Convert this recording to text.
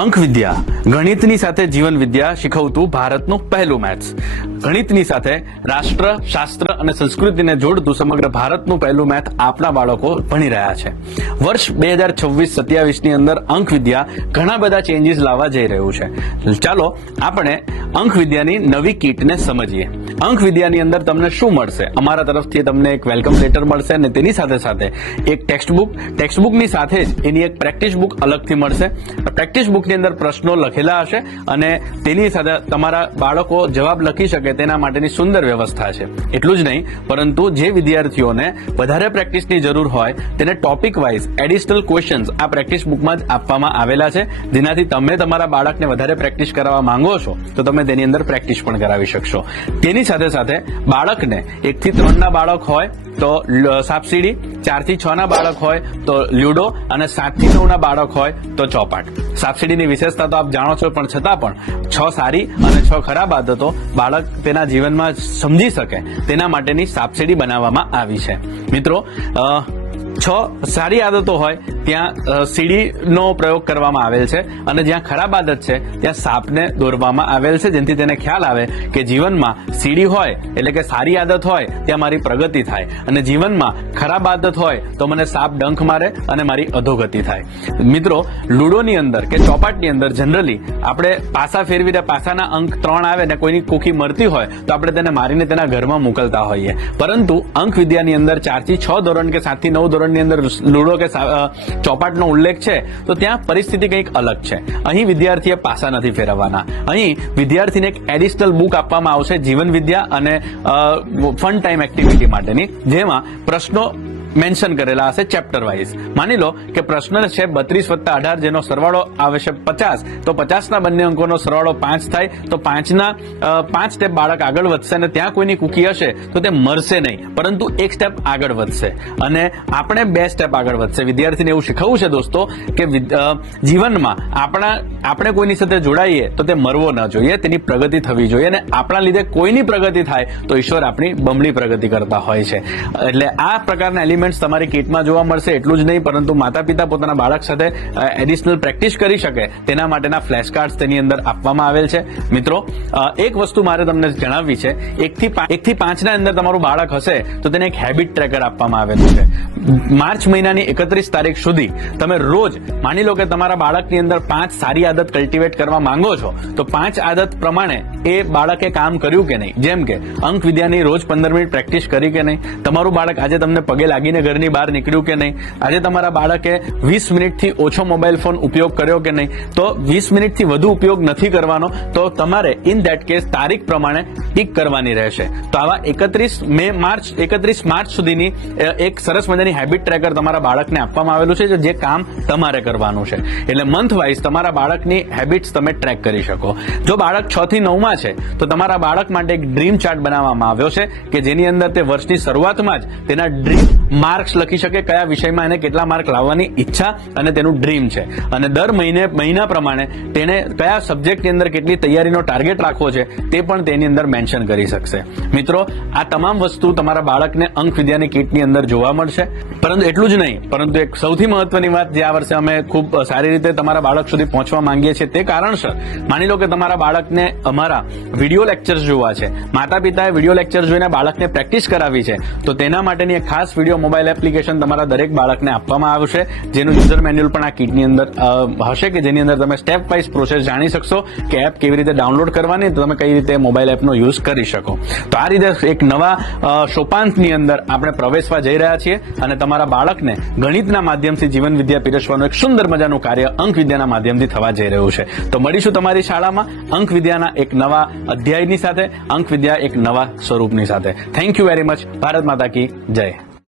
અંક વિદ્યા ગણિતની સાથે જીવન વિદ્યા શીખવતું ભારતનું પહેલું મેથ્સ. ગણિતની સાથે રાષ્ટ્ર, શાસ્ત્ર અને સંસ્કૃતિને જોડતું સમગ્ર ભારતનું પહેલું મેથ આપણા બાળકો ભણી રહ્યા છે. વર્ષ 2026-27 ની અંદર અંક વિદ્યા ઘણા બધા ચેન્જીસ લાવવા જઈ રહ્યું છે. ચાલો આપણે અંક વિદ્યાની નવી કીટને સમજીએ. અંક વિદ્યાની અંદર તમને શું મળશે? અમારા તરફથી તમને એક વેલકમ લેટર મળશે અને તેની સાથે સાથે એક ટેક્સ્ટબુકની સાથે જ એની એક પ્રેક્ટિસ બુક અલગથી મળશે. પ્રેક્ટિસ બુકની અંદર પ્રશ્નો લખેલા હશે અને તેની સાથે તમારા બાળકો જવાબ લખી શકે તેના માટેની સુંદર વ્યવસ્થા છે. એટલું જ નહીં, પરંતુ જે વિદ્યાર્થીઓને વધારે પ્રેક્ટિસની જરૂર હોય તેને ટોપિક વાઇઝ એડિશનલ ક્વેશ્ચન્સ આ પ્રેક્ટિસ બુકમાં જ આપવામાં આવેલા છે, જેનાથી તમે તમારા બાળકને વધારે પ્રેક્ટિસ કરાવવા માંગો છો તો તમે તેની અંદર પ્રેક્ટિસ પણ કરાવી શકશો. તેની સાથે સાથે બાળકને 1 થી 3 ના બાળક હોય તો સાપસીડી, 4 થી 6 ના બાળક હોય તો લ્યુડો અને 7 થી 9 ના બાળક હોય તો ચોપાટ. સાપસીડીની વિશેષતા તો આપ જાણો છો, પણ છતાં પણ 6 સારી અને 6 ખરાબ આદતો બાળક તેના જીવનમાં સમજી શકે તેના માટેની સાપસીડી બનાવવામાં આવી છે. મિત્રો, 6 સારી આદતો હોય ત્યાં સીડીનો પ્રયોગ કરવામાં આવેલ છે અને જ્યાં ખરાબ આદત છે ત્યાં સાપને દોરવામાં આવેલ છે, જેથી તેને ખ્યાલ આવે કે જીવનમાં સીડી હોય એટલે કે સારી આદત હોય ત્યાં મારી પ્રગતિ થાય અને જીવનમાં ખરાબ આદત હોય તો મને સાપ ડંખ મારે અને મારી અધોગતિ થાય. મિત્રો, લુડોની અંદર કે ચોપાટની અંદર જનરલી આપણે પાસા ફેરવીને પાસાના અંક 3 આવે ને કોઈની કુકી મરતી હોય તો આપણે તેને મારીને તેના ઘરમાં મોકલતા હોઈએ, પરંતુ અંક વિદ્યાની અંદર 4 થી 6 ધોરણ કે 7 થી 9 ધોરણ ની અંદર લુડો કે ચોપાટનો ઉલ્લેખ છે તો ત્યાં પરિસ્થિતિ કંઈક અલગ છે. અહીં વિદ્યાર્થીએ પાસા નથી ફેરવવાના. અહીં વિદ્યાર્થીને એક એડિશનલ બુક આપવામાં આવશે જીવન વિદ્યા અને ફન ટાઈમ એક્ટિવિટી માટેની, જેમાં પ્રશ્નો મેન્શન કરેલા હશે ચેપ્ટર વાઇઝ. માની લો કે પ્રશ્ન છે 32+18 જેનો સરવાળો આવે છે 50, તો 50 ના બંને અંકોનો સરવાળો 5 થાય તો 5 સ્ટેપ બાળક આગળ વધશે અને ત્યાં કોઈની કુકી હશે તો તે મરશે નહીં, પરંતુ 1 સ્ટેપ આગળ વધશે અને આપણે 2 સ્ટેપ આગળ વધશે. વિદ્યાર્થીને એવું શીખવવું છે દોસ્તો કે જીવનમાં આપણે કોઈની સાથે જોડાઈએ તો તે મરવો ન જોઈએ, તેની પ્રગતિ થવી જોઈએ અને આપણા લીધે કોઈની પ્રગતિ થાય તો ઈશ્વર આપણી બમણી પ્રગતિ કરતા હોય છે. એટલે આ પ્રકારના એલિમેન્ટ તમારી કીટમાં જોવા મળશે. એટલું જ નહીં, પરંતુ માતા પિતા પોતાના બાળક સાથે એડિશનલ પ્રેક્ટિસ કરી શકે તેના માટેના ફ્લેશ કાર્ડ્સ તેની અંદર આપવામાં આવેલ છે. મિત્રો, એક વસ્તુ મારે તમને જણાવવી છે. 1 થી 5 ના અંદર તમારું બાળક હશે તો તેને એક હેબિટ ટ્રેકર આપવામાં આવેલું છે. માર્ચ મહિનાની 31 તારીખ સુધી તમે રોજ માની લો કે તમારા બાળકની અંદર 5 સારી આદત કલ્ટિવેટ કરવા માંગો છો તો 5 આદત પ્રમાણે એ બાળકે કામ કર્યું કે નહીં. જેમ કે અંક વિદ્યાની રોજ 15 મિનિટ પ્રેક્ટિસ કરી કે નહીં, તમારું બાળક આજે તમને પગે લાગીને ઘરની બહાર નીકળ્યું કે નહીં, આજે તમારા બાળકે 20 મિનિટથી ઓછો મોબાઈલ ફોન ઉપયોગ કર્યો કે નહીં. તો 20 મિનિટથી વધુ ઉપયોગ નથી કરવાનો, તો તમારે ઇન ધેટ કેસ તારીખ પ્રમાણે ટીક કરવાની રહેશે. તો આવા 31 માર્ચ સુધીની એક સરસ મજાની હેબિટ ટ્રેકર તમારા બાળકને આપવામાં આવેલું છે, જે કામ તમારે કરવાનું છે. એટલે મંથ વાઇઝ તમારા બાળકની હેબિટ્સ તમે ટ્રેક કરી શકો. જો બાળક 6 થી 9 માં છે તો તમારા બાળક માટે એક ડ્રીમ ચાર્ટ બનાવવામાં આવ્યો છે કે જેની અંદર તે વર્ષની શરૂઆતમાં જ તેના ડ્રીમ માર્ક્સ લખી શકે, કયા વિષયમાં એને કેટલા માર્ક લાવવાની ઈચ્છા અને તેનું ડ્રીમ છે, અને દર મહિના પ્રમાણે તેને કયા સબ્જેક્ટની અંદર કેટલી તૈયારીનો ટાર્ગેટ રાખવો છે તે પણ તેની અંદર મેન્શન કરી શકશે. મિત્રો, આ તમામ વસ્તુ તમારા બાળકને અંક વિદ્યાની કીટની અંદર જોવા મળશે. પરંતુ એટલું જ નહીં, પરંતુ એક સૌથી મહત્વની વાત જે આ વર્ષે અમે ખૂબ સારી રીતે તમારા બાળક સુધી પહોંચવા માંગીએ છીએ તે કારણસર, માની લો કે તમારા બાળકને અમારા વિડીયો લેક્ચર્સ જોવા છે, માતા પિતાએ વિડીયો લેક્ચર્સ જોઈને બાળકને પ્રેક્ટિસ કરાવી છે, તો તેના માટેની એક ખાસ વિડીયો મોબાઈલ એપ્લિકેશન તમારા દરેક બાળકને આપવામાં આવશે, જેનું યુઝર મેન્યુઅલ પણ આ કીટની અંદર હશે કે જેની અંદર તમે સ્ટેપ વાઇઝ પ્રોસેસ જાણી શકશો કે એપ કેવી રીતે ડાઉનલોડ કરવાની, તો તમે કઈ રીતે મોબાઈલ એપનો યુઝ કરી શકો. તો આ રીતે એક નવા સોપાનની અંદર આપણે પ્રવેશવા જઈ રહ્યા છીએ અને તમારા બાળકને ગણિતના માધ્યમથી જીવન વિદ્યા પીરસવાનું એક સુંદર મજાનું કાર્ય અંક વિદ્યાના માધ્યમથી થવા જઈ રહ્યું છે. તો મળીશું તમારી શાળામાં અંક વિદ્યાના એક નવા અધ્યાયની સાથે, અંક વિદ્યા એક નવા સ્વરૂપની સાથે. Thank you very much. Bharat માતા કી જય.